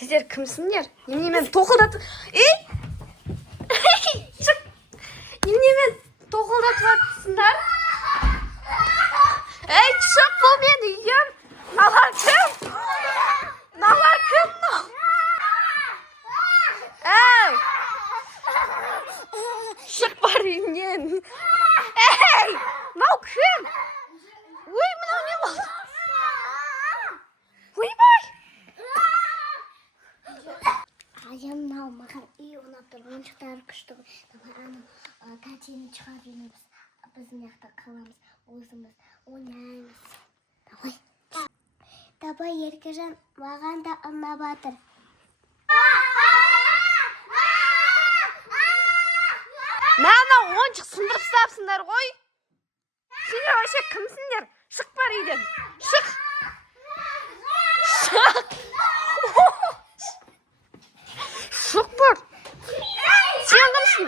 Сіздер кімсіңдер? Неменемен тоқылдатып... Шық! Неменемен тоқылдатып жатсыңдар? Шық, бұл мен үйім. Налар кім? Налар кім? Шық бар үйімнен. Мынау кім? Ой, мынау не болды? Ойбай! Мынау маған үй ұнап тұр, ойыншықтары күшті ғой. Ана картина шығарып жүрміз. Біздің жақта қаламыз, өзіміз ойнаймыз. Давай, Еркежан, маған да ұнап жатыр. Мана ойыншық сындырып тастапсыңдар ғой. Сендер вообще кімсіңдер? Шық бар үйден. Шық. Шық. Шық бар. Сен кімсің?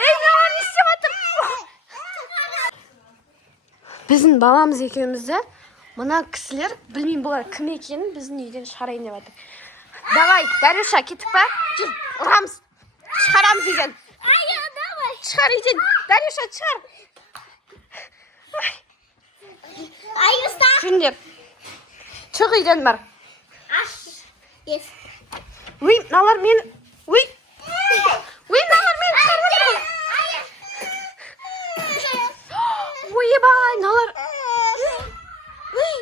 Мынау не істеп жатыр? Біздің баламыз екеумізді мына кісілер, білмеймін бұлар кім екенін, біздің үйден шығарайын деп жатыр. Давай, Дарюша, кеттік па? Жүр, ұрамыз. Шығарамыз үйден. Шығар үйден. Дарюша, шығар. Күндер. Çık үйден бар. Уй, налар мені. Уй. Уй, налар мені шығарып жатыр ғой. Ойбай, налар. Уй.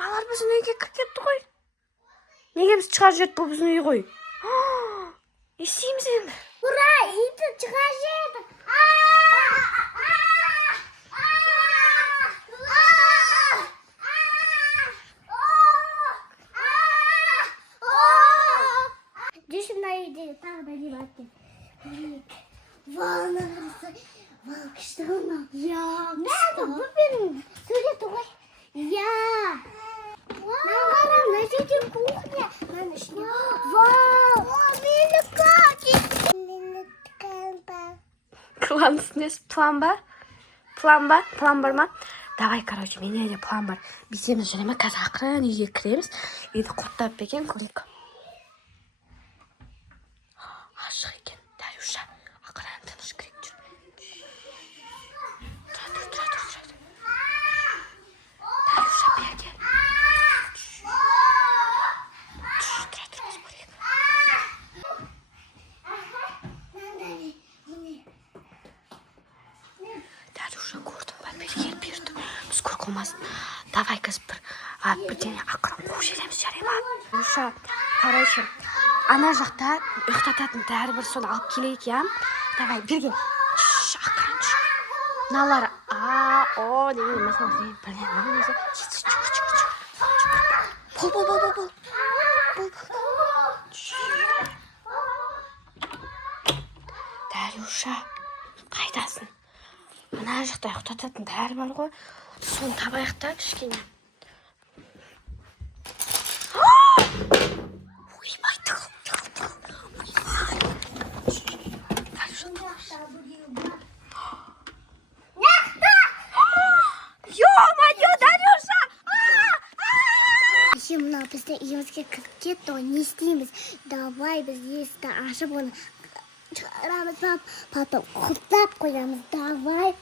Налар біздің үйге кіріп кетті ғой. Неге біз шығарып жіберді, бұл біздің үй ғой. Не істейміз енді? Ура, иті шығарып жіберді. Тағы да не баттым. Вау, күшті ғана. Күшті. Бұл менің сөйлеті ғой. Маған мына жерден кухня. Мен ішіне. Вау, мені как? Мені тканба. План снес, план ба? План ба? План бар ма? Давай, короче, менде де план бар. Біземіз жүреме, қазір ақырын үйге кіреміз. Үйді құттап бекен, көрейік. Ашық екен, Дарюша. Ақырын тыныш керек жүр. Тұра тұр. Дарюша, берге. Тұра тұр, біз көрейік. Дарюша, көрдің ба? Берге берді. Біз көрік olmasın. Давай, қыз бірден ақырын қуып желеміз жарай ма? Дарюша, короче. Ана жақта ұйықтататын бәрібір соны алып келейік, я? Давай, берген. Ақырын жүр. Налар, деген мәсілі білем. Жүр. Бол. Дарюша, қайдасың? Ана жақта ұйықтататын бәрібір ғой. Соны табайық та кішкене. Мына біздің үйімізге кіріп кетті ғой, не істейміз? Давай біз есікті ашып оны шығарамыз, потом құттап қоямыз. Давай.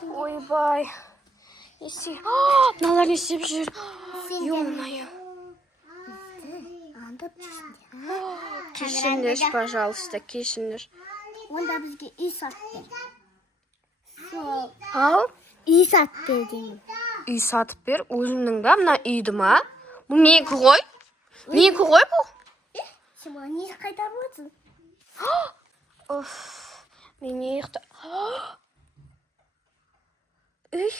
Ойбай. Мыналар не істеп жүр? Ё-моё. Кешіріңдер, пожалуйста, кешіріңдер. Онда бізге үй сатып бер. Ау? Үй сатып бер деймін. Үй сатып бер, өзімнің ба, мына үйді ма? Бұл менікі ғой? Менікі ғой бұл? Сен маған не қайтарып отырсың? Мен не ұйықта... Үй?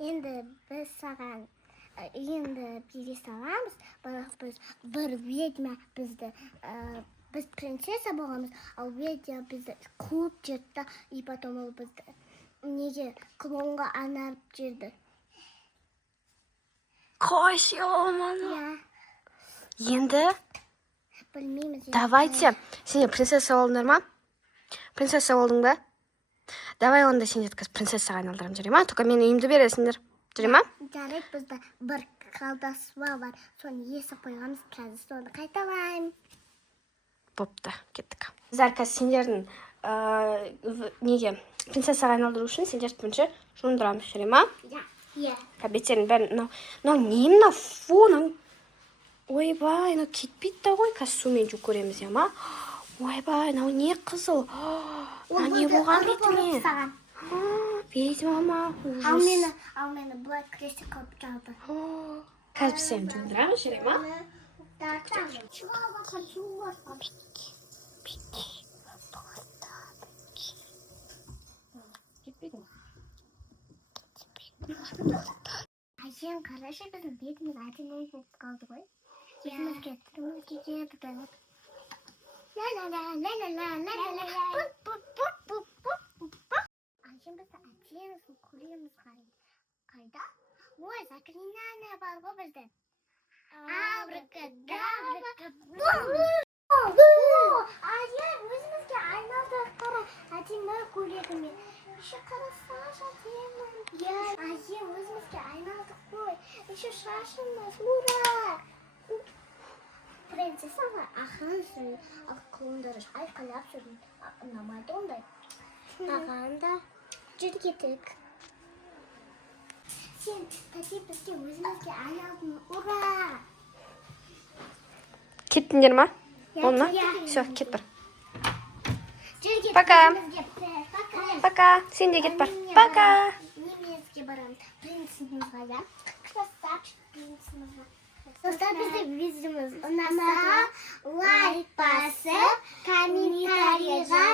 Енді біз саған үйінді бере саламыз, бірақ біз бір ведьма бізді... Біз принцесса болғамыз, ал ведьма бізді қуып жүрді, и потом ол бізді неге клонға айналып жүрді. Қойшы, ё-моё. Енді? Білмейміз. Давайте. Сен принцесса болдыңдар ма? Принцесса болдың ба? Давай онда сендерді қазір принцессаға айналдырамын, жарай ма? Только мені үйімді бересіңдер, жарай ма? Жарайды, бізде бір қалдасуа бар. Соны есіп қойғанбыз, қазір соны қайталаймын. Бопты, кеттік. Біздер қазір сендердің неге принцессаға айналдыру үшін сендерді бірінші жуындырамыз, жарай ма? Иә. Беттерін бәрін, мынау не мынау фон? Ойбай, мынау кетпейді да ғой, қазір сумен жуып көреміз, я ма? Ойбай, мынау не қызыл? Мынау не болған бетіме? Ведьма ма? Ужас. Ал мені бұлай крестик қылып жалды. Қазір біз сені жуындырамыз, жарай ма? Әжем, қарашы, біздің бетіміз әдемі болып қалды ғой. Өзімізге түрімізге келді бәрі. Әжем, бізді әдемісін көреміз қайда? Ой, заклинание бар ғой бізде. Әжем, өзімізге айналдық қара. Әдемі көреді мен. Еще қарасашы, әдемі. Әжем, өзімізге айналдық қой. Еще шашымыз, ура! Принцессаға ақырын жүрген, ал құлындары айқайлап жүрген. Ұнамайды ондай. Маған да жүр кетік. Сен, тәте, бізге өзімізге айналдың, ура! Кеттіңдер ма? Ол ма? Все, кет бір. Пока. Пока. Сен де кет бір. Пока. Немезге барамыз. Принцімізға, да? Красавчик принцімізға. Достар, бізді видеомыз ұнаса, лайк басып, комментарийға